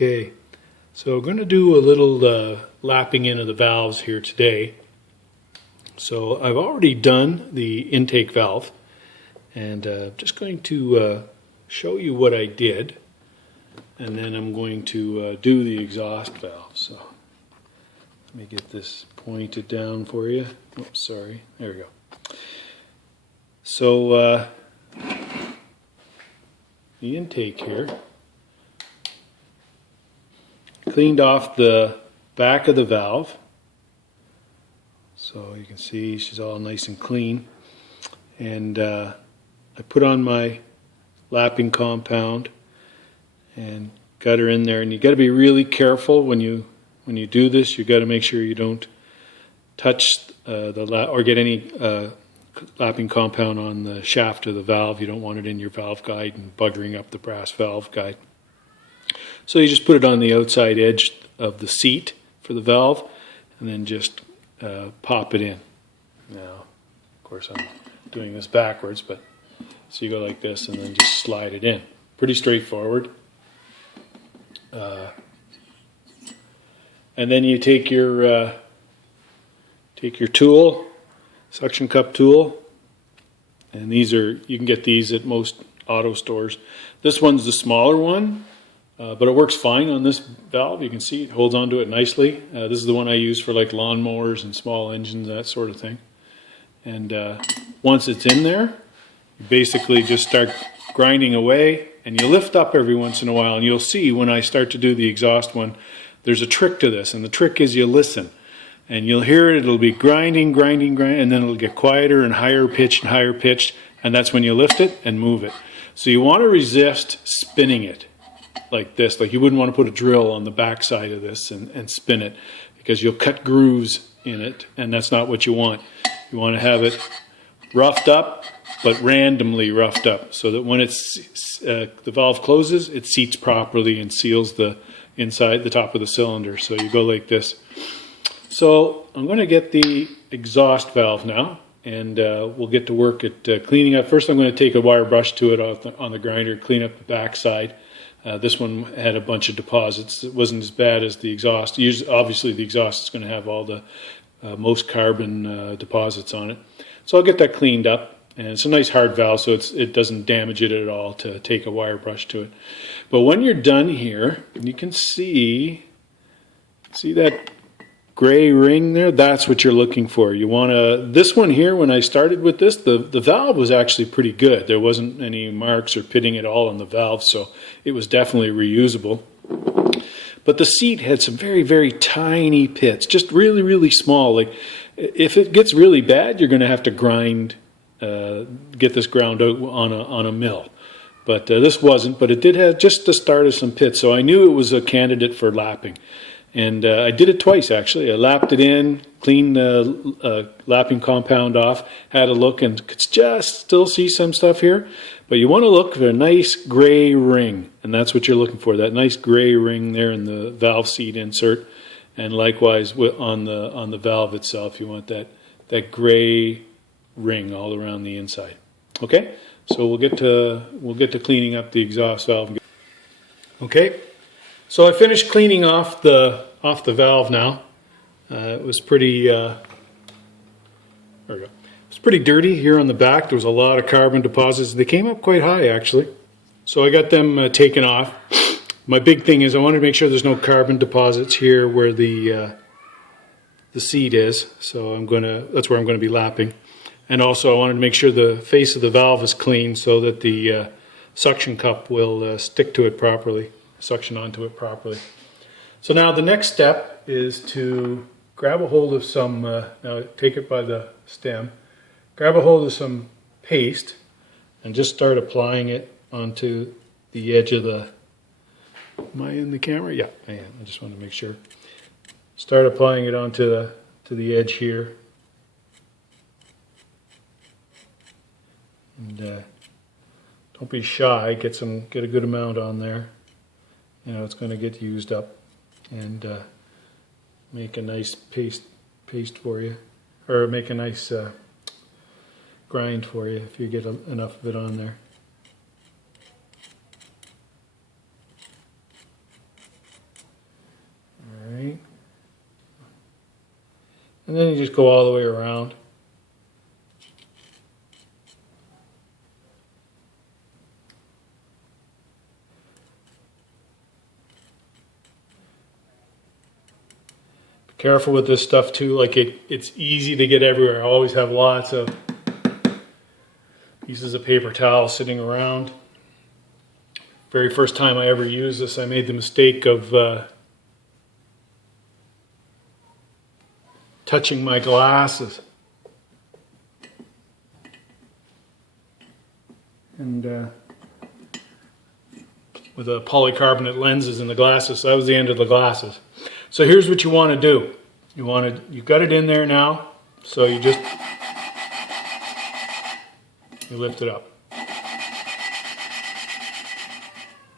Okay, so we're going to do a little lapping in of the valves here today. So I've already done the intake valve, and just going to show you what I did, and then I'm going to do the exhaust valve. So let me get this pointed down for you. Oops, sorry. There we go. So the intake here, cleaned off the back of the valve, so you can see she's all nice and clean, and I put on my lapping compound and got her in there. And you got to be really careful when you do this. You got to make sure you don't touch or get any lapping compound on the shaft of the valve. You don't want it in your valve guide and buggering up the brass valve guide. So you just put it on the outside edge of the seat for the valve, and then just pop it in. Now, of course, I'm doing this backwards, but so you go like this and then just slide it in. Pretty straightforward. And then you take your tool, suction cup tool, and you can get these at most auto stores. This one's the smaller one. But it works fine on this valve. You can see it holds onto it nicely. This is the one I use for like lawnmowers and small engines, that sort of thing. And once it's in there, you basically just start grinding away, and you lift up every once in a while. And you'll see when I start to do the exhaust one, there's a trick to this. And the trick is you listen. And you'll hear it. It'll be grinding, grinding, grinding, and then it'll get quieter and higher pitched and higher pitched. And that's when you lift it and move it. So you want to resist spinning it like this. Like you wouldn't want to put a drill on the back side of this and spin it, because you'll cut grooves in it, and that's not what you want. You want to have it roughed up, but randomly roughed up, so that when the valve closes, it seats properly and seals the inside, the top of the cylinder. So you go like this. So I'm going to get the exhaust valve now, and we'll get to work at cleaning up. First I'm going to take a wire brush to it on the grinder, clean up the back side. This one had a bunch of deposits. It wasn't as bad as the exhaust. Obviously the exhaust is going to have all the most carbon deposits on it. So I'll get that cleaned up. And it's a nice hard valve, so it doesn't damage it at all to take a wire brush to it. But when you're done here, you can see that gray ring there? That's what you're looking for. You want this one here, when I started with this, the valve was actually pretty good. There wasn't any marks or pitting at all on the valve, so it was definitely reusable. But the seat had some very, very tiny pits, just really, really small. Like if it gets really bad, you're going to have to get this ground out on a mill. But this wasn't, but it did have just the start of some pits, so I knew it was a candidate for lapping. And I did it twice, actually. I lapped it in, cleaned the lapping compound off, had a look, and could just still see some stuff here. But you want to look for a nice gray ring, and that's what you're looking for, that nice gray ring there in the valve seat insert. And likewise on the valve itself, you want that gray ring all around the inside. Okay, so we'll get to cleaning up the exhaust valve. Okay. So I finished cleaning off the valve now. It was pretty there we go. It was pretty dirty here on the back. There was a lot of carbon deposits. They came up quite high, actually. So I got them taken off. My big thing is I wanted to make sure there's no carbon deposits here where the seat is. So that's where I'm going to be lapping. And also I wanted to make sure the face of the valve is clean so that the suction cup will stick to it properly. Suction onto it properly. So now the next step is to grab a hold of some, now take it by the stem, grab a hold of some paste and just start applying it onto the edge of the, am I in the camera? Yeah, I am. I just want to make sure. Start applying it onto the edge here. And don't be shy, get a good amount on there. You know, it's going to get used up, and make a nice paste for you, or make a nice grind for you if you get enough of it on there. And then you just go all the way around. Be careful with this stuff too, like it's easy to get everywhere. I always have lots of pieces of paper towel sitting around. Very first time I ever used this, I made the mistake of touching my glasses. And with the polycarbonate lenses in the glasses, so that was the end of the glasses. So here's what you want to do. You've got it in there now, so you lift it up.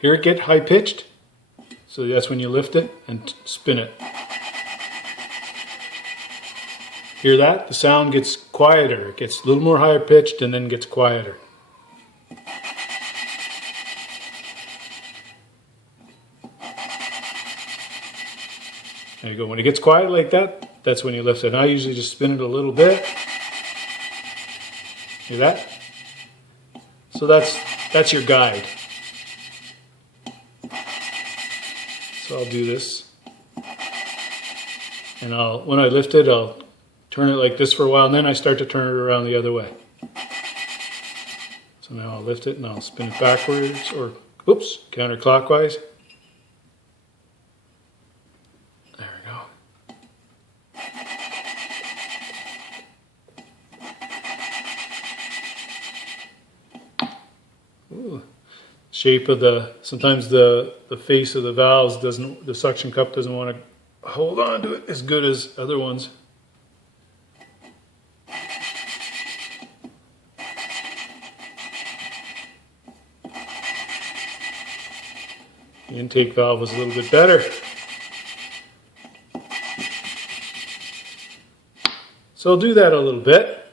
Hear it get high pitched? So that's when you lift it and spin it. Hear that? The sound gets quieter. It gets a little more higher pitched and then gets quieter. There you go. When it gets quiet like that, that's when you lift it. And I usually just spin it a little bit. Hear that? So that's your guide. So I'll do this. And when I lift it, I'll turn it like this for a while, and then I start to turn it around the other way. So now I'll lift it and I'll spin it backwards, or oops, counterclockwise. There we go. Ooh. Shape of sometimes the face of the valves the suction cup doesn't want to hold on to it as good as other ones. The intake valve was a little bit better. So I'll do that a little bit.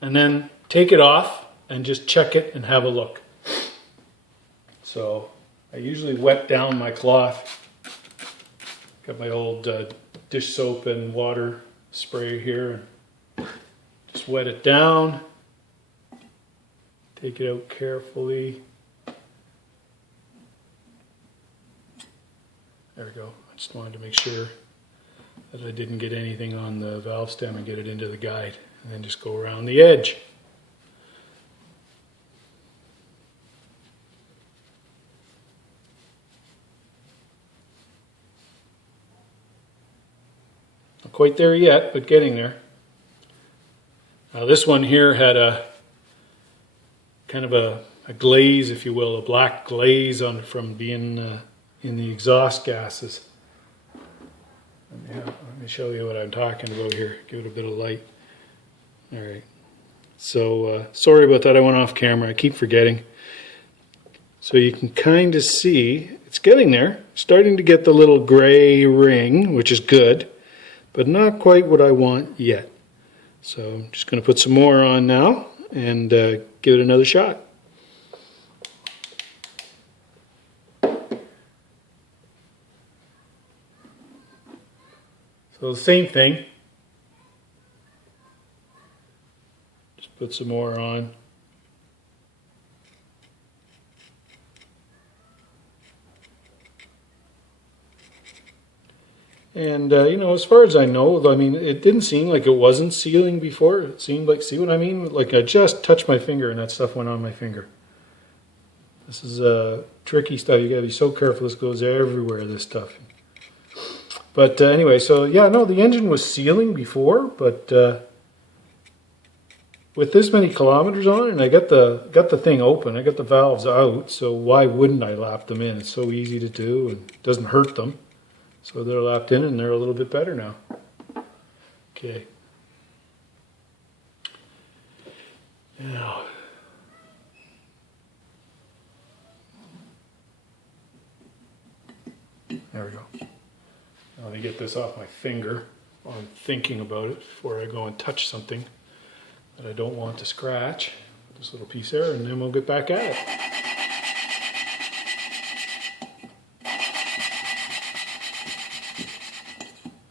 And then take it off and just check it and have a look. So I usually wet down my cloth. Got my old dish soap and water spray here. Just wet it down. Take it out carefully. There we go. I just wanted to make sure that I didn't get anything on the valve stem and get it into the guide. And then just go around the edge. Not quite there yet, but getting there. Now this one here had a kind of a glaze, if you will, a black glaze on it from being in the exhaust gases. Let me show you what I'm talking about here. Give it a bit of light. All right. So sorry about that. I went off camera. I keep forgetting. So you can kind of see it's getting there. Starting to get the little gray ring, which is good, but not quite what I want yet. So I'm just going to put some more on now and give it another shot. So the same thing. Just put some more on. And as far as I know, I mean, it didn't seem like it wasn't sealing before. It seemed like, see what I mean? Like I just touched my finger and that stuff went on my finger. This is tricky stuff. You gotta be so careful. This goes everywhere, this stuff. But anyway, so yeah, no, the engine was sealing before, but with this many kilometers on it, and I got the thing open, I got the valves out, so why wouldn't I lap them in? It's so easy to do and it doesn't hurt them. So they're lapped in and they're a little bit better now. Okay. Now, there we go. Now let me get this off my finger while I'm thinking about it before I go and touch something that I don't want to scratch. Put this little piece there and then we'll get back at it.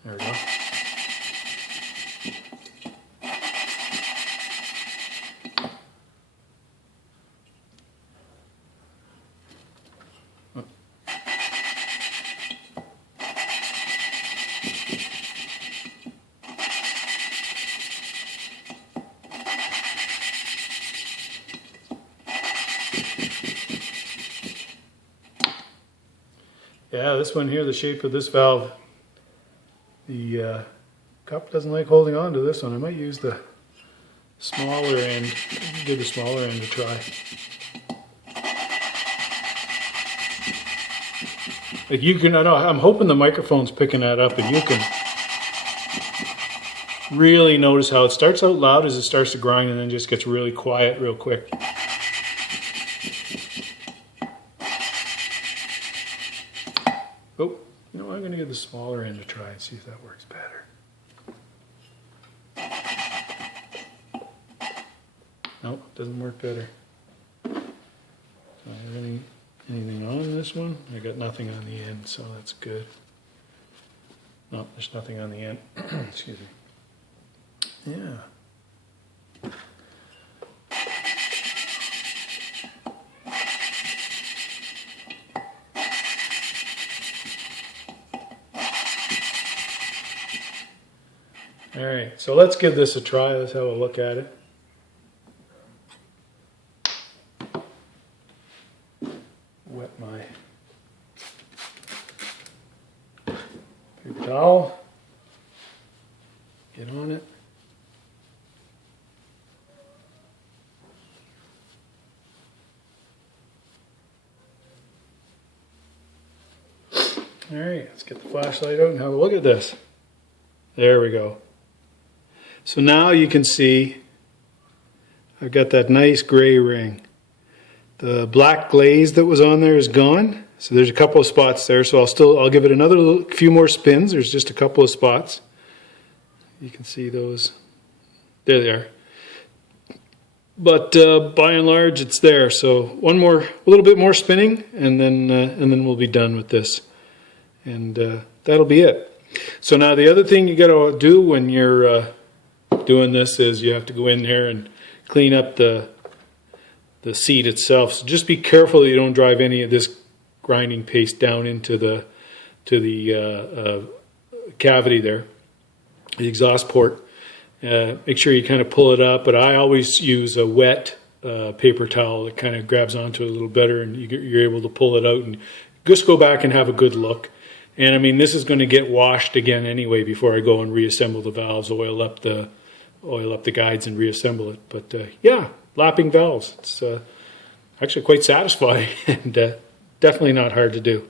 There we go. Yeah, this one here, the shape of this valve, the cup doesn't like holding on to this one. I might use the smaller end, give the smaller end a try. Like you can, I know, I'm hoping the microphone's picking that up, and you can really notice how it starts out loud as it starts to grind and then just gets really quiet real quick. Oh, you know, I'm going to give the smaller end a try and see if that works better. Nope, doesn't work better. So I have anything on this one? I got nothing on the end, so that's good. No, there's nothing on the end. Excuse me. Yeah. All right, so let's give this a try. Let's have a look at it. Wet my paper towel. Get on it. All right, let's get the flashlight out and have a look at this. There we go. So now you can see I've got that nice gray ring. The black glaze that was on there is gone. So there's a couple of spots there. So I'll give it another few more spins. There's just a couple of spots. You can see those. There they are. But by and large, it's there. So a little bit more spinning, and then we'll be done with this. And that'll be it. So now the other thing you got to do when you're doing this is you have to go in there and clean up the seat itself. So just be careful that you don't drive any of this grinding paste down into the cavity there, the exhaust port. Make sure you kind of pull it up, but I always use a wet paper towel that kind of grabs onto it a little better, and you're able to pull it out and just go back and have a good look. And I mean, this is going to get washed again anyway before I go and reassemble the valves, oil up the guides and reassemble it. But yeah, lapping valves. It's actually quite satisfying and definitely not hard to do.